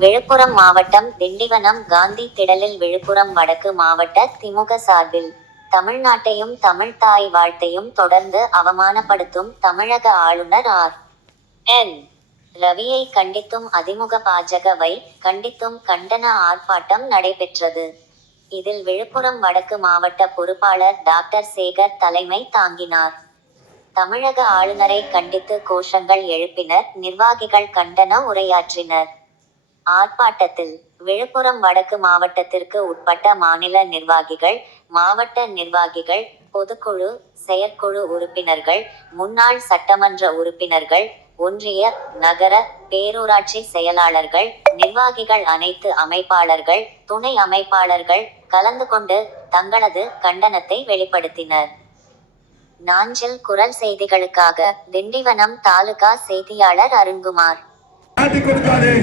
விழுப்புரம் மாவட்டம் திண்டிவனம் காந்தி திடலில் விழுப்புரம் வடக்கு மாவட்ட திமுக சார்பில். தமிழ்நாட்டையும் தமிழ் தாய் வாழ்த்தையும் தொடர்ந்து அவமானப்படுத்தும் தமிழக ஆளுநர் ஆர். என். ரவியை கண்டித்தும் அதிமுக பாஜகவை கண்டித்தும் கண்டன ஆர்ப்பாட்டம் நடைபெற்றது. இதில் விழுப்புரம் வடக்கு மாவட்ட பொறுப்பாளர் டாக்டர் சேகர் தலைமை தாங்கினார். தமிழக ஆளுநரை கண்டித்து கோஷங்கள் எழுப்பினர் நிர்வாகிகள் கண்டன உரையாற்றினர். ஆர்ப்பாட்டத்தில் விழுப்புரம் வடக்கு மாவட்டத்திற்கு உட்பட்ட மாநில நிர்வாகிகள் மாவட்ட நிர்வாகிகள் பொதுக்குழு செயற்குழு உறுப்பினர்கள் முன்னாள் சட்டமன்ற உறுப்பினர்கள் ஒன்றிய நகர பேரூராட்சி செயலாளர்கள் நிர்வாகிகள் அனைத்து அமைப்பாளர்கள் துணை அமைப்பாளர்கள் கலந்து கொண்டு தங்களது கண்டனத்தை வெளிப்படுத்தினர். நாஞ்சில் குரல் செய்திகளுக்காக திண்டிவனம் தாலுகா செய்தியாளர் அருண்குமார்.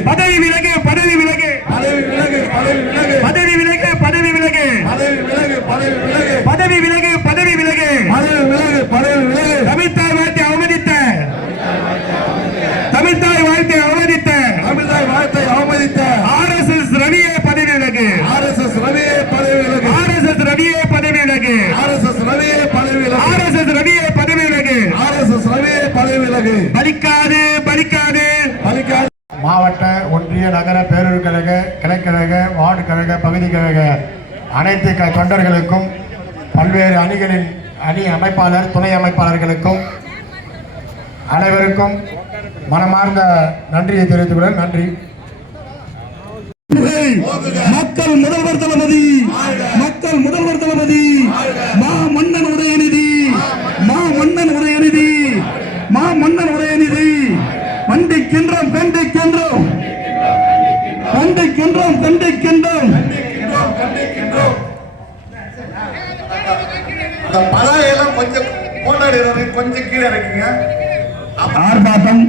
பதவி பலிக்காது பலிக்காது. பலிக்காது மாவட்ட ஒன்றிய நகர பேரூர் கழக கிளைக்கழக வார்டு கழக பகுதி கழக அனைத்து தொண்டர்களுக்கும் பல்வேறு அணிகளின் அணி அமைப்பாளர் துணை அமைப்பாளர்களுக்கும் அனைவருக்கும் மனமார்ந்த நன்றியை தெரிவித்துக் கொள்ள நன்றி. மக்கள் முதல்வர் தளபதி மக்கள் முதல்வர் தளபதி மா மன்னன் உதயநிதி மா மன்னன் உதயநிதி மா மன்னன் உதயநிதி கண்டிக்கின்றோம். கண்டிக்கின்றோம் கண்டிக்கின்றோம். கண்டிக்கின்றோம் அந்த பலாயெல்லாம் கொஞ்சம் போட்டாடி கொஞ்சம் கீழே இருக்குங்க ஆர்ப்பாட்டம்